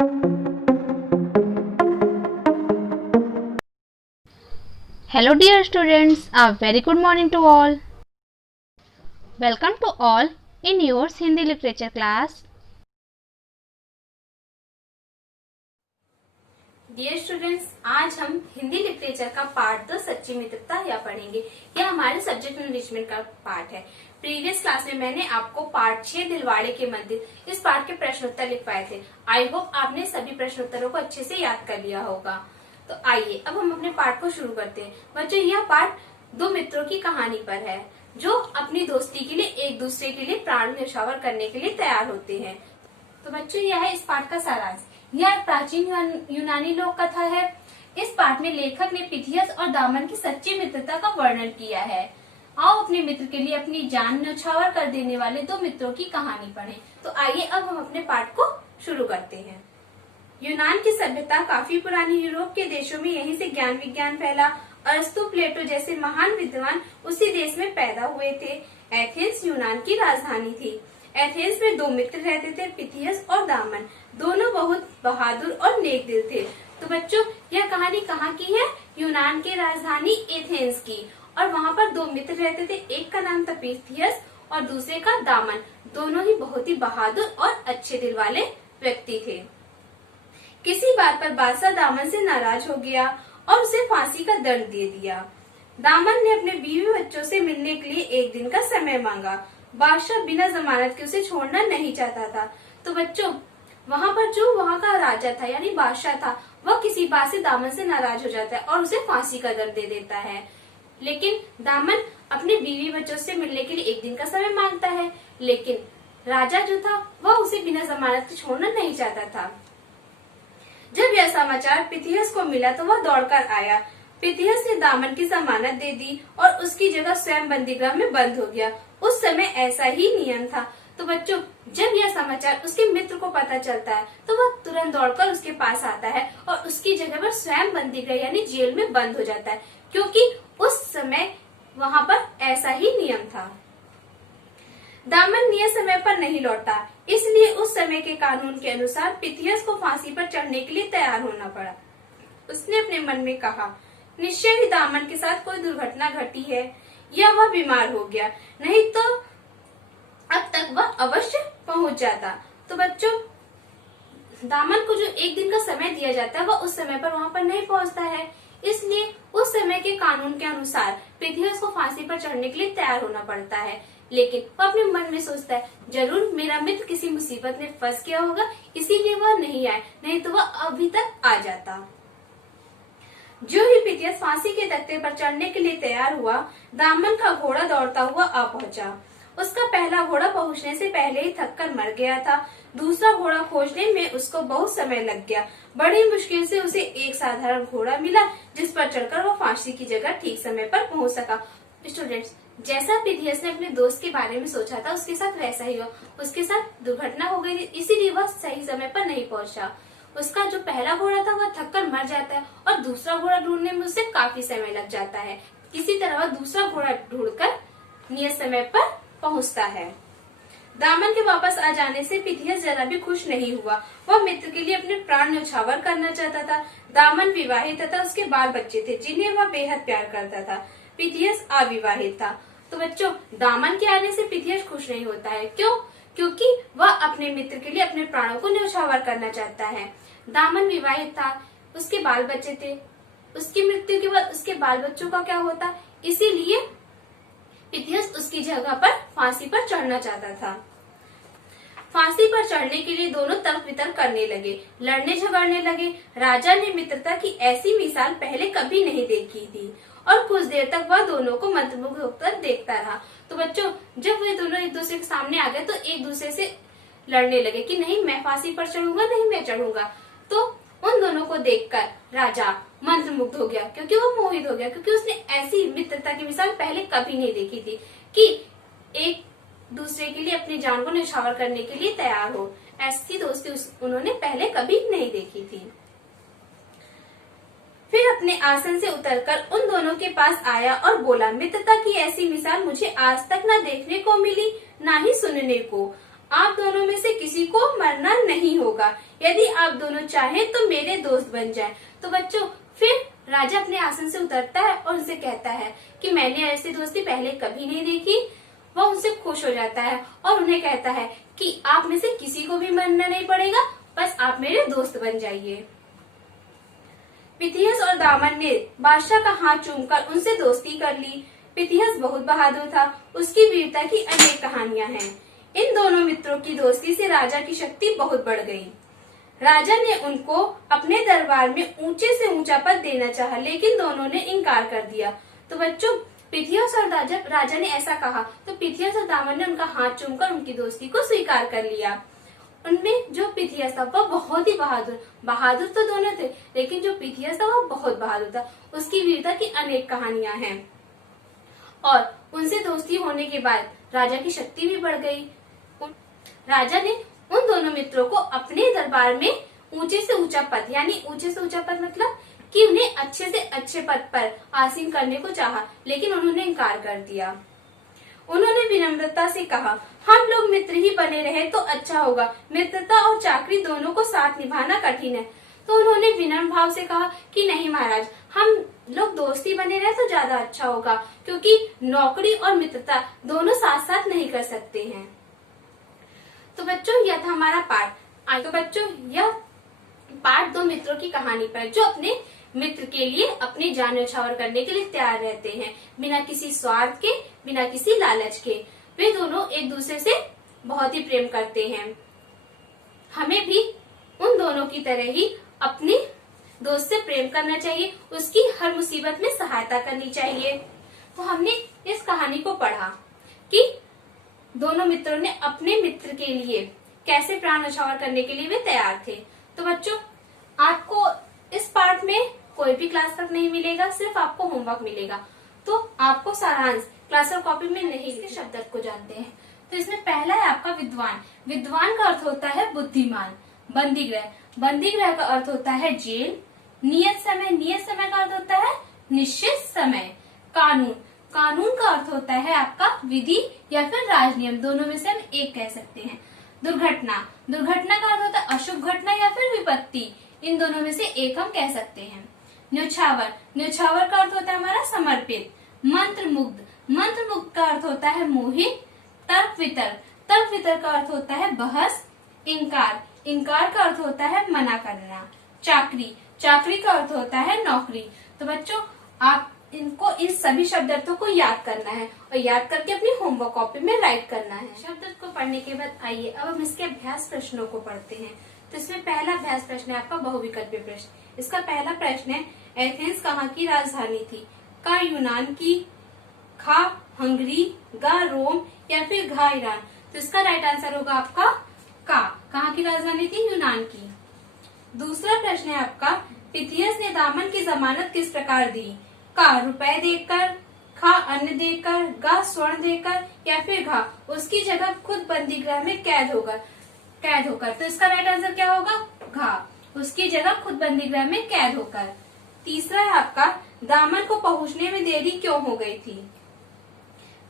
Hello dear students, a very good morning to all. Welcome to all in yours Hindi literature class. Dear students, आज हम Hindi literature का part 2 सच्ची मित्रता या पढ़ेंगे। यह हमारे सब्जेक्ट एनरिचमेंट का पार्ट है। प्रीवियस क्लास में मैंने आपको पार्ट 6 दिलवाड़े के मंदिर इस पार्ट के प्रश्नोत्तर लिखवाए थे। आई होप आपने सभी प्रश्नोत्तरों को अच्छे से याद कर लिया होगा। तो आइए अब हम अपने पार्ट को शुरू करते हैं। बच्चों, यह पार्ट दो मित्रों की कहानी पर है जो अपनी दोस्ती के लिए एक दूसरे के लिए प्राण न्यौछावर करने के लिए तैयार होते हैं। तो बच्चों, यह है इस पाठ का सारांश। यह प्राचीन यूनानी लोक कथा है। इस पाठ में लेखक ने पिथियस और दामन की सच्ची मित्रता का वर्णन किया है। आओ अपने मित्र के लिए अपनी जान न्यौछावर कर देने वाले दो मित्रों की कहानी पढ़ें। तो आइए अब हम अपने पाठ को शुरू करते हैं। यूनान की सभ्यता काफी पुरानी यूरोप के देशों में यहीं से ज्ञान विज्ञान फैला। अरस्तु, प्लेटो जैसे महान विद्वान उसी देश में पैदा हुए थे। एथेंस यूनान की राजधानी थी। एथेंस में दो मित्र रहते थे, पिथियस और दामन। दोनों बहुत बहादुर और नेक दिल थे। तो बच्चों, यह कहानी कहाँ की है? यूनान की राजधानी एथेंस की। और वहाँ पर दो मित्र रहते थे, एक का नाम था पिथियस और दूसरे का दामन। दोनों ही बहुत ही बहादुर और अच्छे दिल वाले व्यक्ति थे। किसी बात पर बादशाह दामन से नाराज हो गया और उसे फांसी का दंड दे दिया। दामन ने अपने बीवी बच्चों से मिलने के लिए एक दिन का समय मांगा। बादशाह बिना जमानत के उसे छोड़ना नहीं चाहता था। तो बच्चों, वहाँ पर जो वहाँ का राजा था यानी बादशाह था, वह किसी बात से दामन से नाराज हो जाता है और उसे फांसी का दंड दे देता है। लेकिन दामन अपने बीवी बच्चों से मिलने के लिए एक दिन का समय मांगता है, लेकिन राजा जो था वह उसे बिना जमानत के छोड़ना नहीं चाहता था। जब यह समाचार पिथियस को मिला तो वह दौड़कर आया। पिथियस ने दामन की जमानत दे दी और उसकी जगह स्वयं बंदीगृह में बंद हो गया। उस समय ऐसा ही नियम था। तो बच्चों, जब यह समाचार उसके मित्र को पता चलता है तो वह तुरंत दौड़कर उसके पास आता है और उसकी जगह पर स्वयं बंदीगृह यानी जेल में बंद हो जाता है, क्योंकि उस समय वहाँ पर ऐसा ही नियम था। दामन नियत समय पर नहीं लौटा, इसलिए उस समय के कानून के अनुसार पिथियस को फांसी पर चढ़ने के लिए तैयार होना पड़ा। उसने अपने मन में कहा, निश्चय ही दामन के साथ कोई दुर्घटना घटी है या वह बीमार हो गया, नहीं तो अब तक वह अवश्य पहुंच जाता। तो बच्चों, दामन को जो एक दिन का समय दिया जाता है वह उस समय पर वहाँ पर नहीं पहुँचता है, इसलिए उस समय के कानून के अनुसार पिथियस को फांसी पर चढ़ने के लिए तैयार होना पड़ता है। लेकिन वह अपने मन में सोचता है, जरूर मेरा मित्र किसी मुसीबत में फंस गया होगा, इसीलिए वह नहीं आए, नहीं तो वह अभी तक आ जाता। जो ही पिथियस फांसी के तख्ते पर चढ़ने के लिए तैयार हुआ, दामन का घोड़ा दौड़ता हुआ आ पहुंचा। उसका पहला घोड़ा पहुंचने से पहले ही थककर मर गया था। दूसरा घोड़ा खोजने में उसको बहुत समय लग गया। बड़ी मुश्किल से उसे एक साधारण घोड़ा मिला जिस पर चढ़कर वो फांसी की जगह ठीक समय पर पहुंच सका। स्टूडेंट्स, जैसा पिथियस ने अपने दोस्त के बारे में सोचा था उसके साथ वैसा ही हुआ। उसके साथ दुर्घटना हो गई थी, इसीलिए वह सही समय पर नहीं पहुंचा। उसका जो पहला घोड़ा था वह थककर मर जाता है और दूसरा घोड़ा ढूंढने में उसे काफी समय लग जाता है। किसी तरह वह दूसरा घोड़ा ढूंढकर नियत समय पर पहुंचता है। दामन के वापस आ जाने से पिथियस जरा भी खुश नहीं हुआ। वह मित्र के लिए अपने प्राण न्यौछावर करना चाहता था। दामन विवाहित तथा उसके बाल बच्चे थे जिन्हें वह बेहद प्यार करता था। पिथियस अविवाहित था। तो बच्चों, दामन के आने से पिथियस खुश नहीं होता है। क्यों? क्योंकि वह अपने मित्र के लिए अपने प्राणों को न्यौछावर करना चाहता है। दामन विवाहित था, उसके बाल बच्चे थे। उसकी मृत्यु के बाद उसके बाल बच्चों का क्या होता, इसीलिए पिथियस उसकी जगह पर फांसी पर चढ़ना चाहता था। फांसी पर चढ़ने के लिए दोनों तर्क वितर्क करने लगे, लड़ने झगड़ने लगे। राजा ने मित्रता की ऐसी मिसाल पहले कभी नहीं देखी थी और कुछ देर तक वह दोनों को मंत्रमुग्ध होकर देखता रहा। तो बच्चों, जब वे दोनों एक दूसरे के सामने आ गए तो एक दूसरे से लड़ने लगे कि नहीं मैं फांसी पर चढ़ूंगा, नहीं मैं चढ़ूंगा। तो उन दोनों को देखकर राजा मंत्रमुग्ध हो गया, क्योंकि वो मोहित हो गया, क्योंकि उसने ऐसी मित्रता की मिसाल पहले कभी नहीं देखी थी कि एक दूसरे के लिए अपनी जान को न्यौछावर करने के लिए तैयार हो। ऐसी दोस्ती उन्होंने पहले कभी नहीं देखी थी। फिर अपने आसन से उतरकर उन दोनों के पास आया और बोला, मित्रता की ऐसी मिसाल मुझे आज तक न देखने को मिली, ना ही सुनने को। आप दोनों में से किसी को मरना नहीं होगा। यदि आप दोनों चाहें तो मेरे दोस्त बन जाएं। तो बच्चों फिर राजा अपने आसन से उतरता है और उनसे कहता है कि मैंने ऐसी दोस्ती पहले कभी नहीं देखी। वह उनसे खुश हो जाता है और उन्हें कहता है कि आप में से किसी को भी मरना नहीं पड़ेगा, बस आप मेरे दोस्त बन जाइए। पिथियस और दामन ने बादशाह का हाथ चूमकर उनसे दोस्ती कर ली। पिथियस बहुत बहादुर था, उसकी वीरता की अनेक कहानियां हैं। इन दोनों मित्रों की दोस्ती से राजा की शक्ति बहुत बढ़ गई। राजा ने उनको अपने दरबार में ऊंचे से ऊंचा पद देना चाहा, लेकिन दोनों ने इनकार कर दिया। तो बच्चों पिथियस और राजा ने ऐसा कहा तो पिथियस और दामन ने उनका हाथ चूमकर उनकी दोस्ती को स्वीकार कर लिया। उनमें जो पिथियस था वह बहुत ही बहादुर तो दोनों थे, लेकिन जो पिथियस था वह बहुत बहादुर था। उसकी वीरता की अनेक कहानियां हैं और उनसे दोस्ती होने के बाद राजा की शक्ति भी बढ़ गई। राजा ने उन दोनों मित्रों को अपने दरबार में ऊंचे से ऊंचा पद, यानी ऊंचे से ऊंचा पद मतलब कि उन्हें अच्छे से अच्छे पद पर आसीन करने को चाहा, लेकिन उन्होंने इनकार कर दिया। उन्होंने विनम्रता से कहा, हम लोग मित्र ही बने रहे तो अच्छा होगा, मित्रता और चाकरी दोनों को साथ निभाना कठिन है। तो उन्होंने विनम्र भाव से कहा कि नहीं महाराज, हम लोग दोस्ती बने रहे तो ज्यादा अच्छा होगा, क्योंकि नौकरी और मित्रता दोनों साथ साथ नहीं कर सकते हैं। तो बच्चों यह था हमारा पाठ। तो बच्चों यह पाठ दो मित्रों की कहानी पर, जो अपने मित्र के लिए अपनी जान न्यौछावर करने के लिए तैयार रहते हैं, बिना किसी स्वार्थ के, बिना किसी लालच के। वे दोनों एक दूसरे से बहुत ही प्रेम करते हैं। हमें भी उन दोनों की तरह ही अपने दोस्त से प्रेम करना चाहिए, उसकी हर मुसीबत में सहायता करनी चाहिए। तो हमने इस कहानी को पढ़ा कि दोनों मित्रों ने अपने मित्र के लिए कैसे प्राण न्यौछावर करने के लिए वे तैयार थे। तो बच्चों आपको इस पार्ट में कोई भी क्लास तक नहीं मिलेगा, सिर्फ आपको होमवर्क मिलेगा। तो आपको सारांश क्लास और कॉपी में नहीं। इसके शब्द को जानते हैं। तो इसमें पहला है आपका विद्वान। विद्वान का अर्थ होता है बुद्धिमान। बंदीगृह, बंदीगृह का अर्थ होता है जेल। नियत समय, नियत समय का अर्थ होता है निश्चित समय। कानून, कानून का अर्थ होता है आपका विधि या फिर राजनियम, दोनों में से हम एक कह सकते हैं। दुर्घटना, दुर्घटना का अर्थ होता है अशुभ घटना या फिर विपत्ति, इन दोनों में से एक हम कह सकते हैं। न्यौछावर, न्यौछावर का अर्थ होता है हमारा समर्पित। मंत्रमुग्ध, मंत्रमुग्ध का अर्थ होता है मोहित। तर्क वितर्क, तर्क वितर्क का अर्थ होता है बहस। इंकार, इंकार का अर्थ होता है मना करना। चाकरी, चाकरी का अर्थ होता है नौकरी। तो बच्चों आप इनको इन सभी शब्द अर्थों को याद करना है और याद करके अपनी होमवर्क कॉपी में राइट करना है। शब्द अर्थ को पढ़ने के बाद आइए अब हम इसके अभ्यास प्रश्नों को पढ़ते हैं। तो इसमें पहला अभ्यास प्रश्न है आपका बहुविकल्पीय प्रश्न। इसका पहला प्रश्न है, एथेंस कहाँ की राजधानी थी? का यूनान की, खा हंगरी, गा रोम या फिर घा ईरान। तो इसका राइट आंसर होगा आपका का। कहाँ की राजधानी थी? यूनान की। दूसरा प्रश्न है आपका, पिथियस ने दामन की जमानत किस प्रकार दी? का रुपए देकर, खा अन्न देकर, गा स्वर्ण देकर या फिर घा उसकी जगह खुद बंदीगृह में कैद होकर। तो इसका राइट आंसर क्या होगा? घा, उसकी जगह खुद बंदीगृह में कैद होकर। तीसरा है आपका, दामन को पहुंचने में देरी क्यों हो गई थी?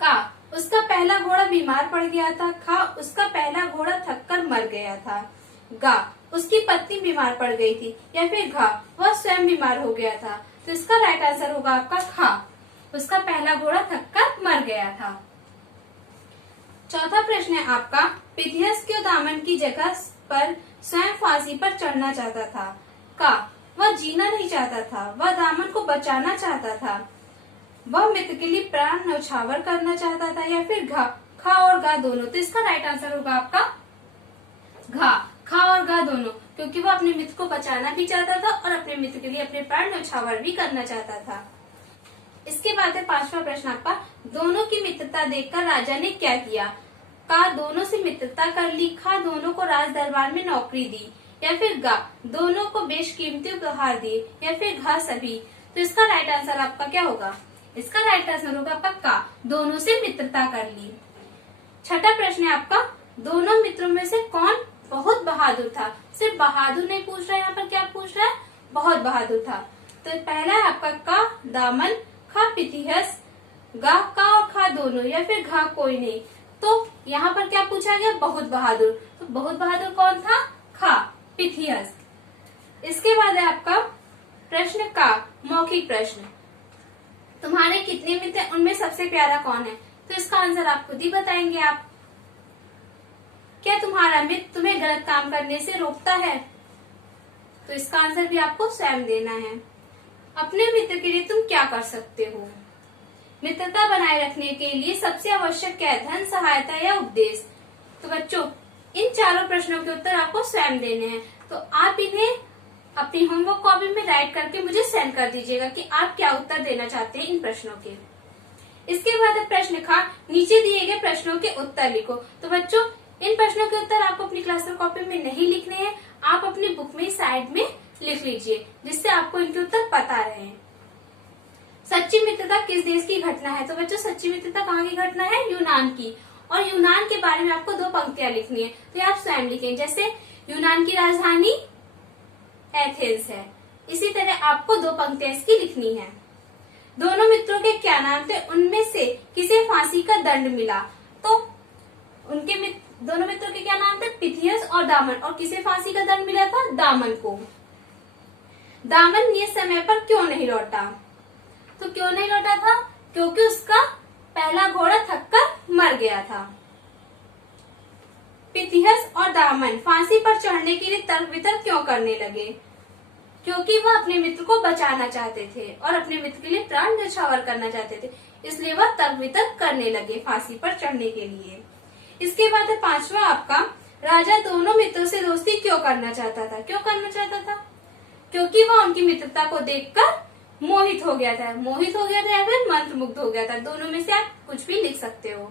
का उसका पहला घोड़ा बीमार पड़ गया था। खा उसका पहला घोड़ा थककर मर गया था। गा उसकी पत्नी बीमार पड़ गई थी या फिर घा वह स्वयं बीमार हो गया था। तो इसका राइट आंसर होगा आपका खा, उसका पहला घोड़ा थककर मर गया था। चौथा प्रश्न है आपका, पिथियस क्यों दामन की जगह पर स्वयं फांसी पर चढ़ना चाहता था? का वह जीना नहीं चाहता था, वह दामन को बचाना चाहता था, वह मित्र के लिए प्राण न्यौछावर करना चाहता था या फिर घा, खा और गा दोनों। तो इसका राइट आंसर होगा आपका घा, खा और गा दोनों, क्योंकि वो अपने मित्र को बचाना भी चाहता था और अपने मित्र के लिए अपने प्राण न्यौछावर भी करना चाहता था। इसके बाद है पांचवा प्रश्न आपका, दोनों की मित्रता देखकर राजा ने क्या किया? का दोनों से मित्रता कर ली, खा दोनों को राज दरबार में नौकरी दी या फिर गा दोनों को बेशकीमती उपहार दिए या फिर घा सभी। तो इसका राइट आंसर आपका क्या होगा? इसका राइट आंसर होगा आपका का, दोनों से मित्रता कर ली। छठा प्रश्न है आपका, दोनों मित्रों में से कौन बहुत बहादुर था? सिर्फ बहादुर नहीं पूछ रहा है, यहाँ पर क्या पूछ रहा है? बहुत बहादुर था। तो पहला है आपका का दामन, खा पिथियस, गा का और खा दोनों या फिर घा कोई नहीं। तो तो यहाँ पर क्या पूछा गया, बहुत बहादुर। तो बहुत बहादुर कौन था, खा, पिथियस। इसके बाद है आपका प्रश्न का, मौखिक प्रश्न। तुम्हारे कितने मित्र हैं, उनमें सबसे प्यारा कौन है? तो इसका आंसर आप खुद ही बताएंगे। आप, क्या तुम्हारा मित्र तुम्हें गलत काम करने से रोकता है? तो इसका आंसर भी आपको स्वयं देना है। अपने मित्र के लिए तुम क्या कर सकते हो? मित्रता बनाए रखने के लिए सबसे आवश्यक क्या है, धन, सहायता या उपदेश? तो बच्चों, इन चारों प्रश्नों के उत्तर आपको स्वयं देने हैं। तो आप इन्हें अपनी होमवर्क कॉपी में राइट करके मुझे सेंड कर दीजिएगा कि आप क्या उत्तर देना चाहते हैं इन प्रश्नों के। इसके बाद प्रश्न खा, नीचे दिए गए प्रश्नों के उत्तर लिखो। तो बच्चों, इन प्रश्नों के उत्तर आपको अपनी क्लास कॉपी में नहीं लिखने हैं, आप अपनी बुक में साइड में लिख लीजिए, जिससे आपको इनके उत्तर पता रहे। सच्ची मित्रता किस देश की घटना है? तो बच्चों, सच्ची मित्रता कहाँ की घटना है, यूनान की। और यूनान के बारे में आपको 2 पंक्तियां लिखनी है, तो आप स्वयं लिखें। जैसे यूनान की राजधानी एथेंस है, इसी तरह आपको 2 पंक्तियां इसकी लिखनी है। दोनों मित्रों के क्या नाम थे? उनमें से किसे फांसी का दंड मिला? तो उनके दोनों मित्रों के क्या नाम थे? पिथियस और दामन। और किसे फांसी का दंड मिला था? दामन को। दामन नियत समय पर क्यों नहीं लौटा? तो क्यों नहीं लौटा था? क्योंकि उसका पहला घोड़ा थककर मर गया था। पिथियस और दामन फांसी पर चढ़ने के लिए तर्क वितर्क क्यों करने लगे? क्योंकि वह अपने मित्र को बचाना चाहते थे और अपने मित्र के लिए प्राण न्यौछावर करना चाहते थे, इसलिए वह तर्क वितर्क करने लगे फांसी पर चढ़ने के लिए। इसके बाद है 5वां आपका, राजा दोनों मित्रों से दोस्ती क्यों करना चाहता था? क्यों करना चाहता था? क्योंकि वह उनकी मित्रता को देखकर मोहित हो गया था। मोहित हो गया था या फिर मंत्रमुग्ध हो गया था, दोनों में से आप कुछ भी लिख सकते हो।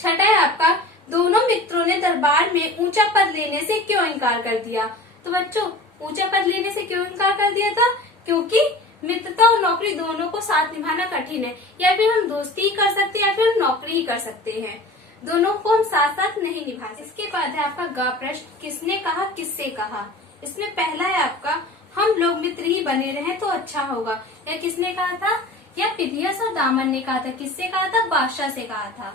6वां है आपका, दोनों मित्रों ने दरबार में ऊंचा पद लेने से क्यों इनकार कर दिया? तो बच्चों, ऊंचा पद लेने से क्यों इनकार कर दिया था? क्योंकि मित्रता और नौकरी दोनों को साथ निभाना कठिन है, या फिर हम दोस्ती ही कर सकते हैं या फिर नौकरी ही कर सकते हैं, दोनों को हम साथ साथ नहीं निभा सकते। इसके बाद है आपका गा प्रश्न, किसने कहा, किससे कहा? इसमें पहला है आपका, हम लोग मित्र ही बने रहें तो अच्छा होगा। यह किसने कहा था? यह पिथियस और दामन ने कहा था। किससे कहा था? बादशाह से कहा था।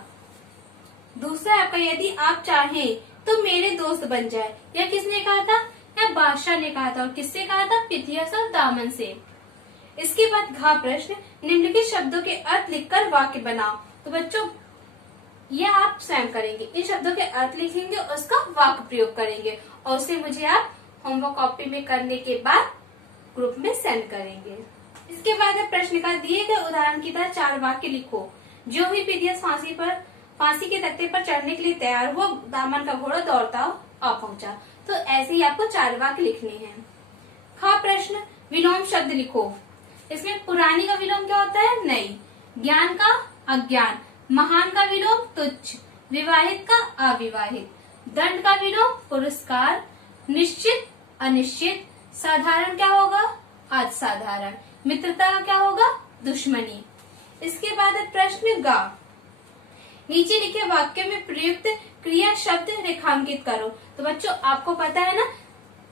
दूसरा आपका, यदि आप चाहें तो मेरे दोस्त बन जाए। यह किसने कहा था? यह बादशाह ने कहा था। और किससे कहा था? पिथियस और दामन से। इसके बाद घा प्रश्न, निम्नलिखित शब्दों के अर्थ लिखकर वाक्य बनाओ। तो बच्चों, यह आप स्वयं करेंगे, इन शब्दों के अर्थ लिखेंगे और उसका वाक्य प्रयोग करेंगे, और उसे मुझे आप होमवर्क कॉपी में करने के बाद ग्रुप में सेंड करेंगे। इसके बाद प्रश्न का दिए गए उदाहरण की तरह 4 वाक्य लिखो। जो भी पिथियस फांसी के तख्ते पर चढ़ने के लिए तैयार हुआ, दामन का घोड़ा दौड़ता आ पहुंचा। तो ऐसे ही आपको 4 वाक्य लिखने हैं। खा प्रश्न, विलोम शब्द लिखो। इसमें पुरानी का विलोम क्या होता है? नई। ज्ञान का अज्ञान। महान का विलोम तुच्छ। विवाहित का अविवाहित। दंड का विलोम पुरस्कार। निश्चित अनिश्चित। साधारण क्या होगा? असाधारण। मित्रता का क्या होगा? दुश्मनी। इसके बाद प्रश्न गा, नीचे लिखे वाक्य में प्रयुक्त क्रिया शब्द रेखांकित करो। तो बच्चों, आपको पता है ना,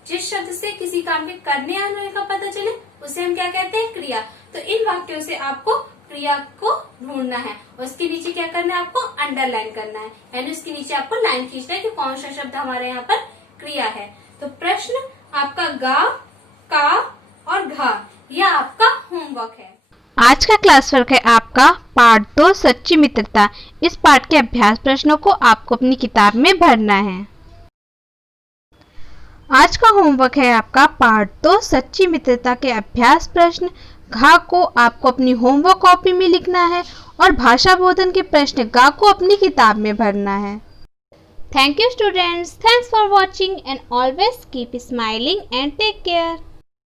जिस शब्द से किसी काम के करने आने का पता चले उसे हम क्या कहते हैं? क्रिया। तो इन वाक्यों से आपको क्रिया को ढूंढना है, उसके नीचे क्या करना है? आपको अंडरलाइन करना है, यानी उसके नीचे आपको लाइन खींचना है कि कौन सा शब्द हमारे यहाँ पर क्रिया है। तो प्रश्न आपका गा, का और घा, यह आपका होमवर्क है। आज का क्लास वर्क है आपका पार्ट 2 सच्ची मित्रता। इस पाठ के अभ्यास प्रश्नों को आपको अपनी किताब में भरना है। आज का होमवर्क है आपका पार्ट 2 सच्ची मित्रता के अभ्यास प्रश्न। घा को आपको अपनी होमवर्क कॉपी में लिखना है और भाषा बोधन के प्रश्न गा को अपनी किताब में भरना है। Thank you students. Thanks for watching and always keep smiling and take care.